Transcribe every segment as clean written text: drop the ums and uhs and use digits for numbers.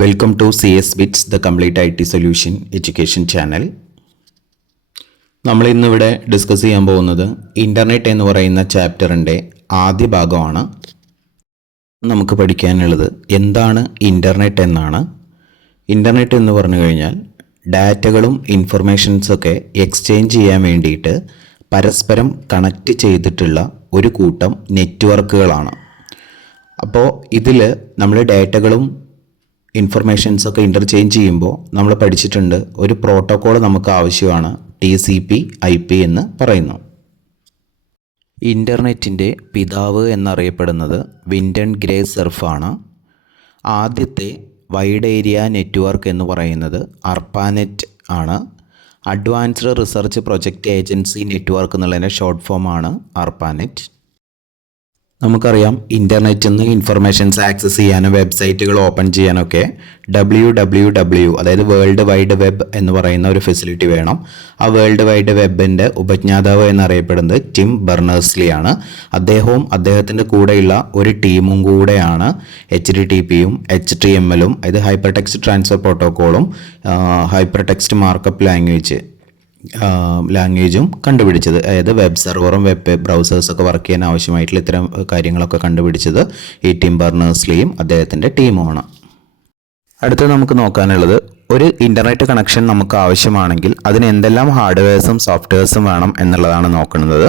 Welcome to CS Bits the complete IT solution education channel. നമ്മൾ ഇന്നിവിടെ discuss ചെയ്യാൻ പോകുന്നത് ഇൻ്റർനെറ്റ് എന്ന് പറയുന്ന ചാപ്റ്ററിൻ്റെ ആദ്യ ഭാഗമാണ്. നമുക്ക് പഠിക്കാനുള്ളത് എന്താണ് ഇൻ്റർനെറ്റ് എന്നാണ്. ഇൻ്റർനെറ്റ് എന്ന് പറഞ്ഞു കഴിഞ്ഞാൽ ഡാറ്റകളും ഇൻഫർമേഷൻസൊക്കെ എക്സ്ചേഞ്ച് ചെയ്യാൻ വേണ്ടിയിട്ട് പരസ്പരം കണക്റ്റ് ചെയ്തിട്ടുള്ള ഒരു കൂട്ടം നെറ്റ്വർക്കുകളാണ്. അപ്പോൾ ഇതിൽ നമ്മൾ ഡാറ്റകളും ഇൻഫർമേഷൻസൊക്കെ ഇൻ്റർചേഞ്ച് ചെയ്യുമ്പോൾ നമ്മൾ പഠിച്ചിട്ടുണ്ട് ഒരു പ്രോട്ടോക്കോൾ നമുക്ക് ആവശ്യമാണ്, TCP/IP എന്ന് പറയുന്നു. ഇൻ്റർനെറ്റിൻ്റെ പിതാവ് എന്നറിയപ്പെടുന്നത് വിൻറ്റൺ ഗ്രേ സർഫാണ്. ആദ്യത്തെ വൈഡ് ഏരിയ നെറ്റ്വർക്ക് എന്ന് പറയുന്നത് അർപ്പാനെറ്റ് ആണ്. Advanced research project agency network എന്നുള്ളതിൻ്റെ ഷോർട്ട് ഫോമാണ് അർപ്പാനെറ്റ്. നമുക്കറിയാം ഇൻ്റർനെറ്റിൽ നിന്ന് ഇൻഫർമേഷൻസ് ആക്സസ് ചെയ്യാനും വെബ്സൈറ്റുകൾ ഓപ്പൺ ചെയ്യാനൊക്കെ WWW അതായത് വേൾഡ് വൈഡ് വെബ് എന്ന് പറയുന്ന ഒരു ഫെസിലിറ്റി വേണം. ആ വേൾഡ് വൈഡ് വെബിൻ്റെ ഉപജ്ഞാതാവ് എന്നറിയപ്പെടുന്നത് ടിം ബെർണേഴ്സ്ലിയാണ്. അദ്ദേഹവും അദ്ദേഹത്തിൻ്റെ കൂടെയുള്ള ഒരു ടീമും കൂടെയാണ് HTTPയും HTMLഉം അതായത് ഹൈപ്പർ ടെക്സ്റ്റ് ട്രാൻസ്ഫർ പ്രോട്ടോക്കോളും ഹൈപ്പർ ടെക്സ്റ്റ് മാർക്കപ്പ് ലാംഗ്വേജും കണ്ടുപിടിച്ചത്. അതായത് വെബ് സെർവറും വെബ് ബ്രൗസേഴ്സൊക്കെ വർക്ക് ചെയ്യാൻ ആവശ്യമായിട്ടുള്ള ഇത്തരം കാര്യങ്ങളൊക്കെ കണ്ടുപിടിച്ചത് ഈ ടിം ബെർണേഴ്സ്ലിയും അദ്ദേഹത്തിൻ്റെ ടീമുമാണ്. അടുത്ത് നമുക്ക് നോക്കാനുള്ളത് ഒരു ഇൻ്റർനെറ്റ് കണക്ഷൻ നമുക്ക് ആവശ്യമാണെങ്കിൽ അതിന് എന്തെല്ലാം ഹാർഡ്വെയർസും സോഫ്റ്റ്വെയർസും വേണം എന്നുള്ളതാണ് നോക്കുന്നത്.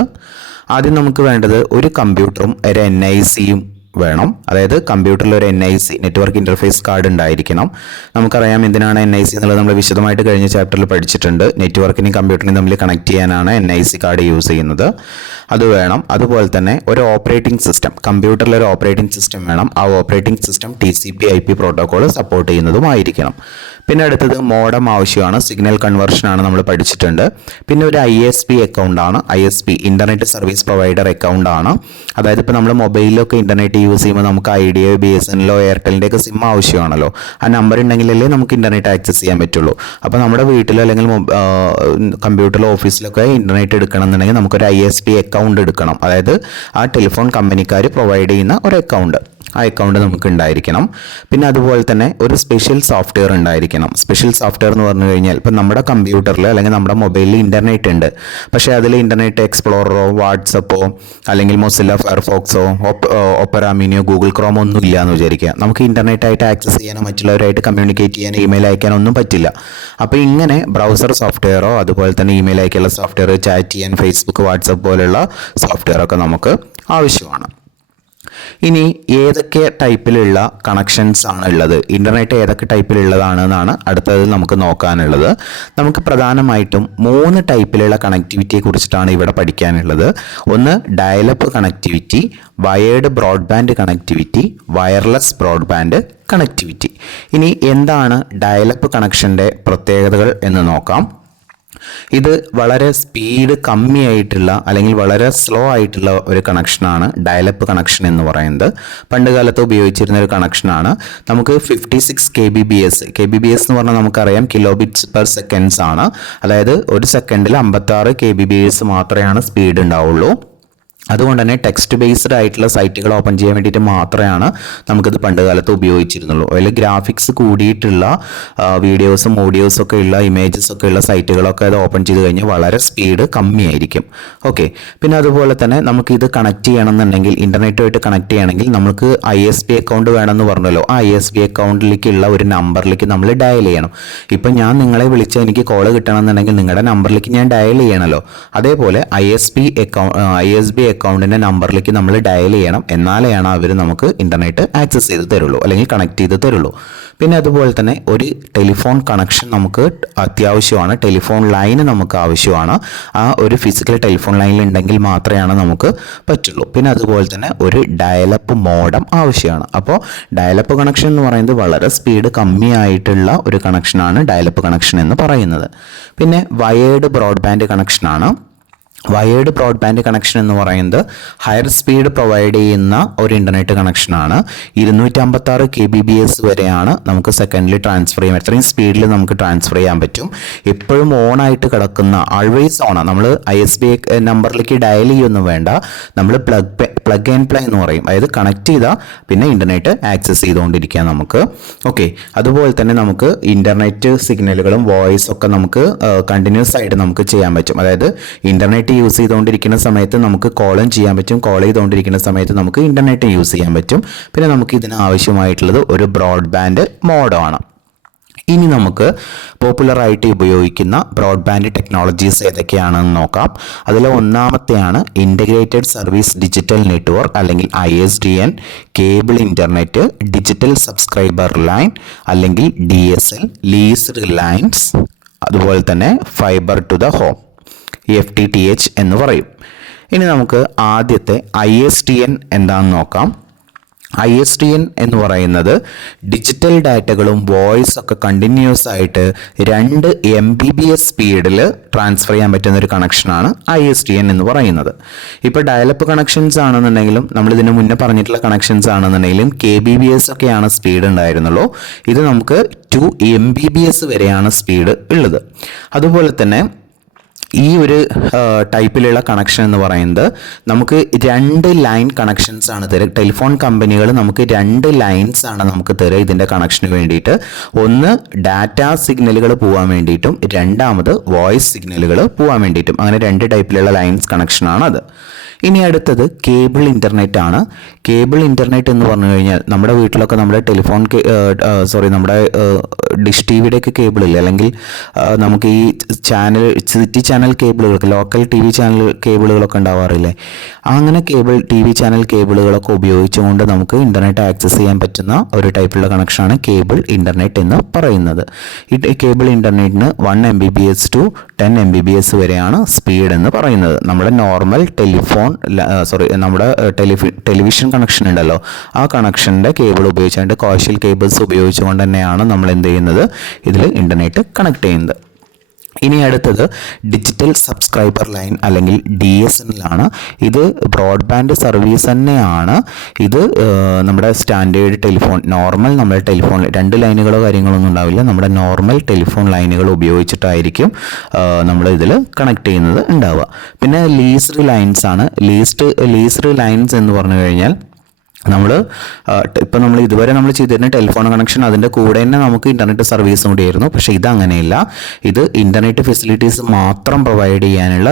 ആദ്യം നമുക്ക് വേണ്ടത് ഒരു കമ്പ്യൂട്ടറും ഒരു NICയും വേണം. അതായത് കമ്പ്യൂട്ടറിൽ ഒരു NIC നെറ്റ്വർക്ക് ഇൻ്റർഫേസ് കാർഡ് ഉണ്ടായിരിക്കണം. നമുക്കറിയാം എന്തിനാണ് NIC എന്നുള്ളത് നമ്മൾ വിശദമായിട്ട് കഴിഞ്ഞ ചാപ്റ്ററിൽ പഠിച്ചിട്ടുണ്ട്. നെറ്റ്വർക്കിനെയും കമ്പ്യൂട്ടറിനെയും തമ്മിൽ കണക്ട് ചെയ്യാനാണ് NIC കാർഡ് യൂസ് ചെയ്യുന്നത്. അത് വേണം. അതുപോലെ തന്നെ ഒരു ഓപ്പറേറ്റിംഗ് സിസ്റ്റം, കമ്പ്യൂട്ടറിൽ ഒരു ഓപ്പറേറ്റിംഗ് സിസ്റ്റം വേണം. ആ operating system TCP/IP protocol support ചെയ്യുന്നതുമായിരിക്കണം. പിന്നെ അടുത്തത് മോഡം ആവശ്യമാണ്. സിഗ്നൽ കൺവേർഷനാണ് നമ്മൾ പഠിച്ചിട്ടുണ്ട്. പിന്നെ ഒരു ISP അക്കൗണ്ടാണ്. ISP ഇൻ്റർനെറ്റ് സർവീസ് പ്രൊവൈഡർ അക്കൗണ്ടാണ്. അതായത് ഇപ്പോൾ നമ്മൾ മൊബൈലിലൊക്കെ ഇൻ്റർനെറ്റ് യൂസ് ചെയ്യുമ്പോൾ നമുക്ക് ഐഡിയ, BSNL, എയർടെലിൻ്റെ ഒക്കെ സിം ആവശ്യമാണല്ലോ. ആ നമ്പർ ഉണ്ടെങ്കിലല്ലേ നമുക്ക് ഇൻ്റർനെറ്റ് ആക്സസ് ചെയ്യാൻ പറ്റുള്ളൂ. അപ്പോൾ നമ്മുടെ വീട്ടിലോ അല്ലെങ്കിൽ കമ്പ്യൂട്ടറിലോ ഓഫീസിലൊക്കെ ഇൻ്റർനെറ്റ് എടുക്കണം എന്നുണ്ടെങ്കിൽ നമുക്കൊരു ISP അക്കൗണ്ട് എടുക്കണം. അതായത് ആ ടെലിഫോൺ കമ്പനിക്കാർ പ്രൊവൈഡ് ചെയ്യുന്ന ഒരു അക്കൗണ്ട്, ആ അക്കൗണ്ട് നമുക്ക് ഉണ്ടായിരിക്കണം. പിന്നെ അതുപോലെ തന്നെ ഒരു സ്പെഷ്യൽ സോഫ്റ്റ്വെയർ ഉണ്ടായിരിക്കണം. സ്പെഷ്യൽ സോഫ്റ്റ്വെയർ എന്ന് പറഞ്ഞു കഴിഞ്ഞാൽ ഇപ്പം നമ്മുടെ കമ്പ്യൂട്ടറിൽ അല്ലെങ്കിൽ നമ്മുടെ മൊബൈലിൽ ഇൻ്റർനെറ്റ് ഉണ്ട്, പക്ഷേ അതിൽ ഇൻ്റർനെറ്റ് എക്സ്പ്ലോററോ വാട്സപ്പോ അല്ലെങ്കിൽ മൊസില്ല ഫയർഫോക്സോ ഒപ്പറ മിനിയോ ഗൂഗിൾ ക്രോമോ ഒന്നും ഇല്ല എന്ന് വിചാരിക്കുക. നമുക്ക് ഇൻ്റർനെറ്റ് ആയിട്ട് ആക്സസ് ചെയ്യാനോ മറ്റുള്ളവരായിട്ട് കമ്മ്യൂണിക്കേറ്റ് ചെയ്യാനോ ഇമെയിൽ അയക്കാനോ ഒന്നും പറ്റില്ല. അപ്പോൾ ഇങ്ങനെ ബ്രൗസർ സോഫ്റ്റ്വെയറോ അതുപോലെ തന്നെ ഇമെയിൽ അയക്കാനുള്ള സോഫ്റ്റ്വെയർ, ചാറ്റ് ചെയ്യാൻ ഫേസ്ബുക്ക്, വാട്സപ്പ് പോലുള്ള സോഫ്റ്റ്വെയറൊക്കെ നമുക്ക് ആവശ്യമാണ്. ഇനി ഏതൊക്കെ ടൈപ്പിലുള്ള കണക്ഷൻസ് ആണ് ഉള്ളത്, ഇൻ്റർനെറ്റ് ഏതൊക്കെ ടൈപ്പിലുള്ളതാണ് എന്നാണ് അടുത്തത് നമുക്ക് നോക്കാനുള്ളത്. നമുക്ക് പ്രധാനമായിട്ടും 3 ടൈപ്പിലുള്ള കണക്ടിവിറ്റിയെ കുറിച്ചിട്ടാണ് ഇവിടെ പഠിക്കാനുള്ളത്. ഒന്ന് dial-up connectivity, wired broadband connectivity, wireless broadband connectivity. ഇനി എന്താണ് ഡയലപ്പ് കണക്ഷൻ്റെ പ്രത്യേകതകൾ എന്ന് നോക്കാം. ഇത് വളരെ സ്പീഡ് കമ്മിയായിട്ടുള്ള അല്ലെങ്കിൽ വളരെ സ്ലോ ആയിട്ടുള്ള ഒരു കണക്ഷനാണ് ഡയലപ്പ് കണക്ഷൻ എന്ന് പറയുന്നത്. പണ്ട് കാലത്ത് ഉപയോഗിച്ചിരുന്ന ഒരു കണക്ഷനാണ്. നമുക്ക് 56 kbps എന്ന് പറഞ്ഞാൽ നമുക്കറിയാം കിലോബിറ്റ്സ് പെർ സെക്കൻഡ്സ് ആണ്. അതായത് ഒരു സെക്കൻഡിൽ 56 kbps മാത്രമാണ് സ്പീഡ് ഉണ്ടാവുള്ളൂ. അതുകൊണ്ട് തന്നെ ടെക്സ്റ്റ് ബേസ്ഡ് ആയിട്ടുള്ള സൈറ്റുകൾ ഓപ്പൺ ചെയ്യാൻ വേണ്ടിയിട്ട് മാത്രമാണ് നമുക്കിത് പണ്ട് കാലത്ത് ഉപയോഗിച്ചിരുന്നുള്ളൂ. അതിൽ ഗ്രാഫിക്സ് കൂടിയിട്ടുള്ള വീഡിയോസും ഓഡിയോസും ഒക്കെ ഉള്ള ഇമേജസ് ഒക്കെ ഉള്ള സൈറ്റുകളൊക്കെ അത് ഓപ്പൺ ചെയ്ത് കഴിഞ്ഞാൽ വളരെ സ്പീഡ് കമ്മിയായിരിക്കും. ഓക്കെ. പിന്നെ അതുപോലെ തന്നെ നമുക്കിത് കണക്ട് ചെയ്യണമെന്നുണ്ടെങ്കിൽ ഇൻ്റർനെറ്റുമായിട്ട് കണക്ട് ചെയ്യണമെങ്കിൽ നമുക്ക് ISP അക്കൗണ്ട് വേണമെന്ന് പറഞ്ഞല്ലോ. ആ ISP അക്കൗണ്ടിലേക്കുള്ള ഒരു നമ്പറിലേക്ക് നമ്മൾ ഡയൽ ചെയ്യണം. ഇപ്പം ഞാൻ നിങ്ങളെ വിളിച്ചാൽ എനിക്ക് കോള് കിട്ടണമെന്നുണ്ടെങ്കിൽ നിങ്ങളുടെ നമ്പറിലേക്ക് ഞാൻ ഡയൽ ചെയ്യണമല്ലോ. അതേപോലെ ISP അക്കൗണ്ടിൻ്റെ നമ്പറിലേക്ക് നമ്മൾ ഡയൽ ചെയ്യണം. എന്നാലെയാണ് അവർ നമുക്ക് ഇൻ്റർനെറ്റ് ആക്സസ് ചെയ്ത് തരുള്ളൂ അല്ലെങ്കിൽ കണക്ട് ചെയ്ത് തരുള്ളൂ. പിന്നെ അതുപോലെ തന്നെ ഒരു ടെലിഫോൺ കണക്ഷൻ നമുക്ക് അത്യാവശ്യമാണ്. ടെലിഫോൺ ലൈന് നമുക്ക് ആവശ്യമാണ്. ആ ഒരു ഫിസിക്കൽ ടെലിഫോൺ ലൈനിൽ ഉണ്ടെങ്കിൽ മാത്രമാണ് നമുക്ക് പറ്റുള്ളൂ. പിന്നെ അതുപോലെ തന്നെ ഒരു ഡയലപ്പ് മോഡം ആവശ്യമാണ്. അപ്പോൾ ഡയലപ്പ് കണക്ഷൻ എന്ന് പറയുന്നത് വളരെ സ്പീഡ് കമ്മിയായിട്ടുള്ള ഒരു കണക്ഷനാണ് ഡയലപ്പ് കണക്ഷൻ എന്ന് പറയുന്നത്. പിന്നെ വയേർഡ് ബ്രോഡ്ബാൻഡ് കണക്ഷനാണ്. വയേർഡ് ബ്രോഡ്ബാൻഡ് കണക്ഷൻ എന്ന് പറയുന്നത് ഹയർ സ്പീഡ് പ്രൊവൈഡ് ചെയ്യുന്ന ഒരു ഇൻ്റർനെറ്റ് കണക്ഷനാണ്. 256 kbps വരെയാണ് നമുക്ക് സെക്കൻഡിൽ ട്രാൻസ്ഫർ ചെയ്യാൻ, അത്രയും സ്പീഡിൽ നമുക്ക് ട്രാൻസ്ഫർ ചെയ്യാൻ പറ്റും. എപ്പോഴും ഓൺ ആയിട്ട് കിടക്കുന്ന, ആൾവേസ് ഓണാണ്. നമ്മൾ ISP നമ്പറിലേക്ക് ഡയൽ ചെയ്യൊന്നും വേണ്ട, നമ്മൾ പ്ലഗ് ആൻഡ് പ്ലേ എന്ന് പറയും. അതായത് കണക്ട് ചെയ്താൽ പിന്നെ ഇൻ്റർനെറ്റ് ആക്സസ് ചെയ്തുകൊണ്ടിരിക്കുക നമുക്ക്. ഓക്കെ, അതുപോലെ തന്നെ നമുക്ക് ഇൻ്റർനെറ്റ് സിഗ്നലുകളും വോയിസ് ഒക്കെ നമുക്ക് കണ്ടിന്യൂസ് ആയിട്ട് നമുക്ക് ചെയ്യാൻ പറ്റും. അതായത് ഇൻ്റർനെറ്റ് യൂസ് ചെയ്തുകൊണ്ടിരിക്കുന്ന സമയത്ത് നമുക്ക് കോളും ചെയ്യാൻ പറ്റും, കോൾ ചെയ്തുകൊണ്ടിരിക്കുന്ന സമയത്ത് നമുക്ക് ഇൻ്റർനെറ്റ് യൂസ് ചെയ്യാൻ പറ്റും. പിന്നെ നമുക്ക് ഇതിന് ആവശ്യമായിട്ടുള്ളത് ഒരു ബ്രോഡ്ബാൻഡ് മോഡമാണ്. ഇനി നമുക്ക് പോപ്പുലറായിട്ട് ഉപയോഗിക്കുന്ന ബ്രോഡ്ബാൻഡ് ടെക്നോളജീസ് ഏതൊക്കെയാണെന്ന് നോക്കാം. അതിൽ ഒന്നാമത്തെയാണ് ഇൻ്റഗ്രേറ്റഡ് സർവീസ് ഡിജിറ്റൽ നെറ്റ്വർക്ക് അല്ലെങ്കിൽ ISDN, cable internet, digital subscriber line അല്ലെങ്കിൽ DSL, ലീസ്ഡ് ലൈൻസ്, അതുപോലെ തന്നെ fibre to the home, FTTH എന്ന് പറയും. ഇനി നമുക്ക് ആദ്യത്തെ ISDN എന്താണെന്ന് നോക്കാം. ISDN എന്ന് പറയുന്നത് ഡിജിറ്റൽ ഡാറ്റകളും വോയിസ് ഒക്കെ കണ്ടിന്യൂസ് ആയിട്ട് 2 Mbps സ്പീഡിൽ ട്രാൻസ്ഫർ ചെയ്യാൻ പറ്റുന്ന ഒരു കണക്ഷനാണ് ISDN എന്ന് പറയുന്നത്. ഇപ്പോൾ ഡയലപ്പ് കണക്ഷൻസ് ആണെന്നുണ്ടെങ്കിലും നമ്മൾ ഇതിന് മുന്നേ പറഞ്ഞിട്ടുള്ള കണക്ഷൻസ് ആണെന്നുണ്ടെങ്കിലും kbps ഒക്കെയാണ് സ്പീഡ് ഉണ്ടായിരുന്നുള്ളൂ. ഇത് നമുക്ക് 2 Mbps വരെയാണ് സ്പീഡ് ഉള്ളത്. അതുപോലെ തന്നെ ഈ ഒരു ടൈപ്പിലുള്ള കണക്ഷൻ എന്ന് പറയുന്നത് നമുക്ക് 2 ലൈൻ കണക്ഷൻസ് ആണ് തരിക. ടെലിഫോൺ കമ്പനികൾ നമുക്ക് 2 ലൈൻസ് ആണ് നമുക്ക് തരിക ഇതിൻ്റെ കണക്ഷന് വേണ്ടിയിട്ട്. ഒന്ന് ഡാറ്റ സിഗ്നലുകൾ പോകാൻ വേണ്ടിയിട്ടും രണ്ടാമത് വോയിസ് സിഗ്നലുകൾ പോകാൻ വേണ്ടിയിട്ടും. അങ്ങനെ 2 ടൈപ്പിലുള്ള ലൈൻസ് കണക്ഷനാണ് അത്. ഇനി അടുത്തത് കേബിൾ ഇൻ്റർനെറ്റ് ആണ്. കേബിൾ ഇൻ്റർനെറ്റ് എന്ന് പറഞ്ഞു കഴിഞ്ഞാൽ നമ്മുടെ വീട്ടിലൊക്കെ നമ്മുടെ നമ്മുടെ ഡിഷ് TVയുടെയൊക്കെ കേബിളില്ലേ, അല്ലെങ്കിൽ നമുക്ക് ഈ സിറ്റി ചാനൽ കേബിളുകളൊക്കെ, ലോക്കൽ TV ചാനൽ കേബിളുകളൊക്കെ ഉണ്ടാവാറില്ലേ, അങ്ങനെ TV ചാനൽ കേബിളുകളൊക്കെ ഉപയോഗിച്ചുകൊണ്ട് നമുക്ക് ഇൻ്റർനെറ്റ് ആക്സസ് ചെയ്യാൻ പറ്റുന്ന ഒരു ടൈപ്പിലുള്ള കണക്ഷനാണ് കേബിൾ ഇൻ്റർനെറ്റ് എന്ന് പറയുന്നത്. ഈ കേബിൾ ഇൻ്റർനെറ്റിന് 1 Mbps to 10 Mbps വരെയാണ് സ്പീഡ് എന്ന് പറയുന്നത്. നമ്മുടെ നോർമൽ നമ്മുടെ ടെലിവിഷൻ കണക്ഷൻ ഉണ്ടല്ലോ, ആ കണക്ഷൻ്റെ കേബിൾ ഉപയോഗിച്ചുകൊണ്ട്, കോഷ്യൽ കേബിൾസ് ഉപയോഗിച്ചുകൊണ്ട് തന്നെയാണ് നമ്മൾ എന്ത് ചെയ്യുന്നത്, ഇതിൽ ഇൻ്റർനെറ്റ് കണക്ട് ചെയ്യുന്നത്. ഇനി അടുത്തത് ഡിജിറ്റൽ സബ്സ്ക്രൈബർ ലൈൻ അല്ലെങ്കിൽ DSL ആണ്. ഇത് ബ്രോഡ്ബാൻഡ് സർവീസ് തന്നെയാണ്. ഇത് നമ്മുടെ സ്റ്റാൻഡേർഡ് ടെലിഫോൺ, നോർമൽ നമ്മുടെ ടെലിഫോൺ 2 ലൈനുകളോ കാര്യങ്ങളൊന്നും ഉണ്ടാവില്ല, നമ്മുടെ നോർമൽ ടെലിഫോൺ ലൈനുകൾ ഉപയോഗിച്ചിട്ടായിരിക്കും നമ്മൾ ഇതിൽ കണക്ട് ചെയ്യുന്നത് ഉണ്ടാവുക. പിന്നെ ലീസ്ഡ് ലൈൻസ് ആണ്. ലീസ്ഡ് ലൈൻസ് എന്ന് പറഞ്ഞു കഴിഞ്ഞാൽ നമ്മൾ ഇതുവരെ നമ്മൾ ചെയ്തിരുന്ന ടെലിഫോൺ കണക്ഷൻ അതിൻ്റെ കൂടെ തന്നെ നമുക്ക് ഇൻ്റർനെറ്റ് സർവീസും കൂടിയായിരുന്നു. പക്ഷേ ഇതങ്ങനെയില്ല. ഇത് ഇൻ്റർനെറ്റ് ഫെസിലിറ്റീസ് മാത്രം പ്രൊവൈഡ് ചെയ്യാനുള്ള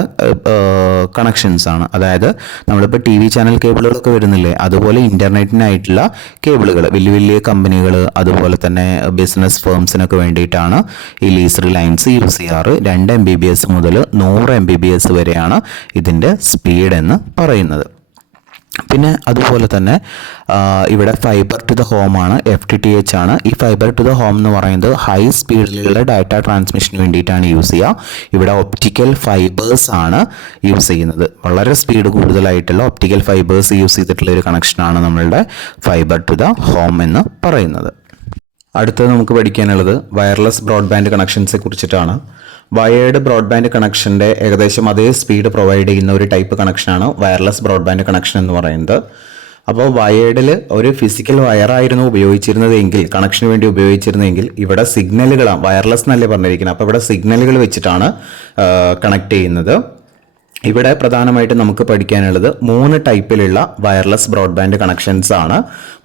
കണക്ഷൻസ് ആണ്. അതായത് നമ്മളിപ്പോൾ TV ചാനൽ കേബിളുകളൊക്കെ വരുന്നില്ലേ, അതുപോലെ ഇൻ്റർനെറ്റിനായിട്ടുള്ള കേബിളുകൾ വലിയ വലിയ കമ്പനികൾ അതുപോലെ തന്നെ ബിസിനസ് ഫേംസിനൊക്കെ വേണ്ടിയിട്ടാണ് ഈ ലീസ്ഡ് ലൈൻസ് യൂസ് ചെയ്യാറ്. 2 Mbps മുതൽ 100 Mbps വരെയാണ് ഇതിൻ്റെ സ്പീഡ് എന്ന് പറയുന്നത്. പിന്നെ അതുപോലെ തന്നെ ഇവിടെ ഫൈബർ ടു ദ ഹോം ആണ്, FTTH ആണ്. ഈ ഫൈബർ ടു ദ ഹോം എന്ന് പറയുന്നത് ഹൈ സ്പീഡിലുള്ള ഡാറ്റ ട്രാൻസ്മിഷന് വേണ്ടിയിട്ടാണ് യൂസ് ചെയ്യുക. ഇവിടെ ഒപ്റ്റിക്കൽ ഫൈബേഴ്സ് ആണ് യൂസ് ചെയ്യുന്നത്. വളരെ സ്പീഡ് കൂടുതലായിട്ടുള്ള ഒപ്റ്റിക്കൽ ഫൈബേഴ്സ് യൂസ് ചെയ്തിട്ടുള്ള ഒരു കണക്ഷനാണ് നമ്മളുടെ ഫൈബർ ടു ദ ഹോം എന്ന് പറയുന്നത്. അടുത്തത് നമുക്ക് പഠിക്കാനുള്ളത് വയർലെസ് ബ്രോഡ്ബാൻഡ് കണക്ഷൻസെ കുറിച്ചിട്ടാണ്. വയേർഡ് ബ്രോഡ്ബാൻഡ് കണക്ഷൻ്റെ ഏകദേശം അതേ സ്പീഡ് പ്രൊവൈഡ് ചെയ്യുന്ന ഒരു ടൈപ്പ് കണക്ഷനാണ് വയർലെസ് ബ്രോഡ്ബാൻഡ് കണക്ഷൻ എന്ന് പറയുന്നത്. അപ്പോൾ വയേർഡിൽ ഒരു ഫിസിക്കൽ വയറായിരുന്നു ഉപയോഗിച്ചിരുന്നതെങ്കിൽ, കണക്ഷന് വേണ്ടി ഉപയോഗിച്ചിരുന്നെങ്കിൽ, ഇവിടെ സിഗ്നലുകളാണ്, വയർലെസ് എന്നല്ലേ പറഞ്ഞിരിക്കുന്നത്, അപ്പോൾ ഇവിടെ സിഗ്നലുകൾ വെച്ചിട്ടാണ് കണക്ട് ചെയ്യുന്നത്. ഇവിടെ പ്രധാനമായിട്ടും നമുക്ക് പഠിക്കാനുള്ളത് 3 ടൈപ്പിലുള്ള വയർലെസ് ബ്രോഡ്ബാൻഡ് കണക്ഷൻസ് ആണ്.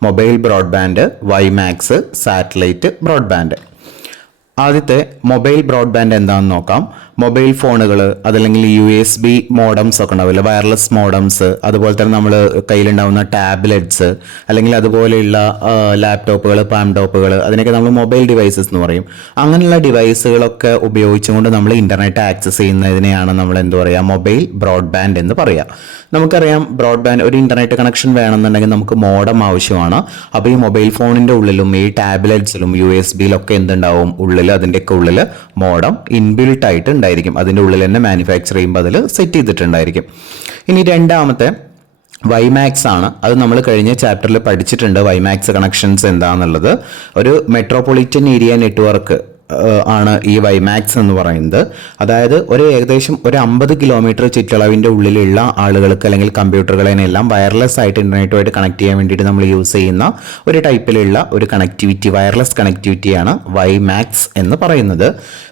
Mobile broadband, WiMAX, satellite broadband. ആദ്യത്തെ മൊബൈൽ ബ്രോഡ്ബാൻഡ് എന്താണെന്ന് നോക്കാം. മൊബൈൽ ഫോണുകൾ അതല്ലെങ്കിൽ USB മോഡംസ് ഒക്കെ ഉണ്ടാവില്ല, വയർലെസ് മോഡംസ്, അതുപോലെ തന്നെ നമ്മൾ കയ്യിലുണ്ടാവുന്ന ടാബ്ലറ്റ്സ് അല്ലെങ്കിൽ അതുപോലെയുള്ള ലാപ്ടോപ്പുകൾ, പാംടോപ്പുകൾ, അതിനൊക്കെ നമ്മൾ മൊബൈൽ ഡിവൈസസ് എന്ന് പറയും. അങ്ങനെയുള്ള ഡിവൈസുകളൊക്കെ ഉപയോഗിച്ചുകൊണ്ട് നമ്മൾ ഇൻ്റർനെറ്റ് ആക്സസ് ചെയ്യുന്നതിനെയാണ് നമ്മൾ എന്ത് പറയുക, മൊബൈൽ ബ്രോഡ്ബാൻഡ് എന്ന് പറയുക. നമുക്കറിയാം ബ്രോഡ്ബാൻഡ് ഒരു ഇൻ്റർനെറ്റ് കണക്ഷൻ വേണമെന്നുണ്ടെങ്കിൽ നമുക്ക് മോഡം ആവശ്യമാണ്. അപ്പോൾ ഈ മൊബൈൽ ഫോണിൻ്റെ ഉള്ളിലും ഈ ടാബ്ലറ്റ്സിലും USB-യിലൊക്കെ എന്തുണ്ടാവും, അതിൻ്റെയൊക്കെ ഉള്ളിൽ മോഡം ഇൻബിൽട്ട് ആയിട്ട് ഉണ്ടായിരിക്കും. അതിൻ്റെ ഉള്ളിൽ തന്നെ മാനുഫാക്ചർ ചെയ്യുമ്പോൾ അതിൽ സെറ്റ് ചെയ്തിട്ടുണ്ടായിരിക്കും. ഇനി രണ്ടാമത്തെ വൈമാക്സ് ആണ്. അത് നമ്മൾ കഴിഞ്ഞ ചാപ്റ്ററിൽ പഠിച്ചിട്ടുണ്ട്. വൈമാക്സ് കണക്ഷൻസ് എന്താണെന്നുള്ളത് ഒരു മെട്രോപൊളിറ്റൻ ഏരിയ നെറ്റ്വർക്ക് ആണ് ഈ വൈമാക്സ് എന്ന് പറയുന്നത്. അതായത് ഏകദേശം ഒരു 50 കിലോമീറ്റർ ചുറ്റളവിൻ്റെ ഉള്ളിലുള്ള ആളുകൾക്ക് അല്ലെങ്കിൽ കമ്പ്യൂട്ടറുകളെല്ലാം വയർലെസ് ആയിട്ട് ഇൻ്റർനെറ്റുമായിട്ട് കണക്ട് ചെയ്യാൻ വേണ്ടിയിട്ട് നമ്മൾ യൂസ് ചെയ്യുന്ന ഒരു ടൈപ്പിലുള്ള ഒരു കണക്ടിവിറ്റി, വയർലെസ് കണക്ടിവിറ്റിയാണ് വൈമാക്സ് എന്ന് പറയുന്നത്.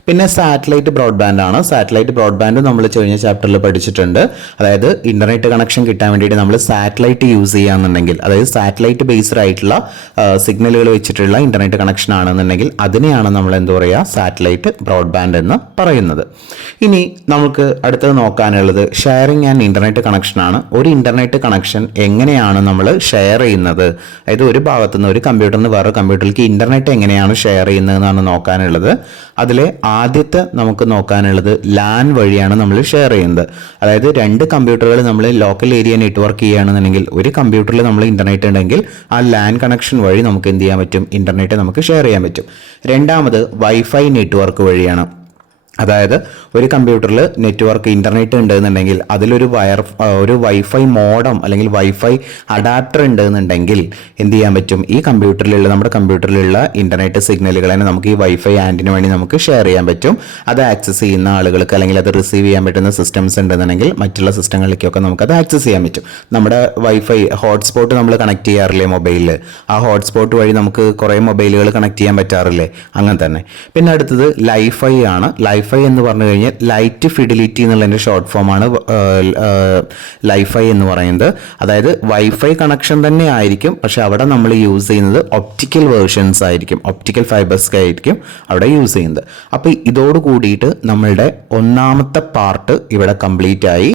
പിന്നെ സാറ്റലൈറ്റ് ബ്രോഡ്ബാൻഡ് ആണ്. സാറ്റലൈറ്റ് ബ്രോഡ്ബാൻഡ് നമ്മൾ കഴിഞ്ഞ ചാപ്റ്ററിൽ പഠിച്ചിട്ടുണ്ട്. അതായത് ഇൻ്റർനെറ്റ് കണക്ഷൻ കിട്ടാൻ വേണ്ടിയിട്ട് നമ്മൾ സാറ്റലൈറ്റ് യൂസ് ചെയ്യുകയാണെന്നുണ്ടെങ്കിൽ, അതായത് സാറ്റലൈറ്റ് ബേസ്ഡ് ആയിട്ടുള്ള സിഗ്നലുകൾ വെച്ചിട്ടുള്ള ഇൻ്റർനെറ്റ് കണക്ഷൻ ആണെന്നുണ്ടെങ്കിൽ അതിനെയാണ് നമ്മൾ എന്താ പറയുക, സാറ്റലൈറ്റ് ബ്രോഡ്ബാൻഡ് എന്ന് പറയുന്നത്. ഇനി നമുക്ക് അടുത്തത് നോക്കാനുള്ളത് ഷെയറിംഗ് ആൻഡ് ഇൻ്റർനെറ്റ് കണക്ഷനാണ്. ഒരു ഇൻ്റർനെറ്റ് കണക്ഷൻ എങ്ങനെയാണ് നമ്മൾ ഷെയർ ചെയ്യുന്നത്, അതായത് ഒരു ഭാഗത്തുനിന്ന് ഒരു കമ്പ്യൂട്ടറിന് വേറെ കമ്പ്യൂട്ടറിലേക്ക് ഇൻ്റർനെറ്റ് എങ്ങനെയാണ് ഷെയർ ചെയ്യുന്നതെന്നാണ് നോക്കാനുള്ളത്. അതിലെ ആദ്യത്തെ നമുക്ക് നോക്കാനുള്ളത് ലാൻ വഴിയാണ് നമ്മൾ ഷെയർ ചെയ്യുന്നത്. അതായത് 2 കമ്പ്യൂട്ടറുകൾ നമ്മൾ ലോക്കൽ ഏരിയ നെറ്റ്വർക്ക് ചെയ്യുകയാണെന്നുണ്ടെങ്കിൽ ഒരു കമ്പ്യൂട്ടറിൽ നമ്മൾ ഇൻ്റർനെറ്റ് ഉണ്ടെങ്കിൽ ആ ലാൻ കണക്ഷൻ വഴി നമുക്ക് എന്ത് ചെയ്യാൻ പറ്റും, ഇൻ്റർനെറ്റ് നമുക്ക് ഷെയർ ചെയ്യാൻ പറ്റും. രണ്ടാമത് വൈഫൈ നെറ്റ്വർക്ക് വഴിയാണ്. അതായത് ഒരു കമ്പ്യൂട്ടറിൽ നെറ്റ്വർക്ക് ഇൻ്റർനെറ്റ് ഉണ്ടെന്നുണ്ടെങ്കിൽ അതിലൊരു ഒരു വൈഫൈ മോഡം അല്ലെങ്കിൽ വൈഫൈ അഡാപ്റ്റർ ഉണ്ടെന്നുണ്ടെങ്കിൽ എന്ത് ചെയ്യാൻ പറ്റും, ഈ നമ്മുടെ കമ്പ്യൂട്ടറിലുള്ള ഇൻ്റർനെറ്റ് സിഗ്നലുകളെ നമുക്ക് ഈ വൈഫൈ ആൻറ്റിന് വേണ്ടി നമുക്ക് ഷെയർ ചെയ്യാൻ പറ്റും. അത് ആക്സസ് ചെയ്യുന്ന ആളുകൾക്ക് അല്ലെങ്കിൽ അത് റിസീവ് ചെയ്യാൻ പറ്റുന്ന സിസ്റ്റംസ് ഉണ്ടെന്നുണ്ടെങ്കിൽ മറ്റുള്ള സിസ്റ്റങ്ങളിലേക്കൊക്കെ നമുക്കത് ആക്സസ് ചെയ്യാൻ പറ്റും. നമ്മുടെ വൈഫൈ ഹോട്ട്സ്പോട്ട് നമ്മൾ കണക്ട് ചെയ്യാറില്ലേ മൊബൈലിൽ, ആ ഹോട്ട്സ്പോട്ട് വഴി നമുക്ക് കുറേ മൊബൈലുകൾ കണക്ട് ചെയ്യാൻ പറ്റാറില്ലേ, അങ്ങനെ തന്നെ. പിന്നെ അടുത്തത് ലൈഫൈ ആണ്. ലൈഫൈ എന്ന് പറഞ്ഞു കഴിഞ്ഞാൽ ലൈറ്റ് ഫിഡിലിറ്റി എന്നുള്ളതിൻ്റെ ഷോർട്ട് ഫോമാണ് ലൈഫൈ എന്ന് പറയുന്നത്. അതായത് വൈഫൈ കണക്ഷൻ തന്നെ ആയിരിക്കും, പക്ഷെ അവിടെ നമ്മൾ യൂസ് ചെയ്യുന്നത് ഒപ്റ്റിക്കൽ വേർഷൻസ് ആയിരിക്കും, ഒപ്റ്റിക്കൽ ഫൈബേഴ്സ് ആയിരിക്കും അവിടെ യൂസ് ചെയ്യുന്നത്. അപ്പോൾ ഇതോട് കൂടിയിട്ട് നമ്മളുടെ ഒന്നാമത്തെ പാർട്ട് ഇവിടെ കംപ്ലീറ്റ് ആയി.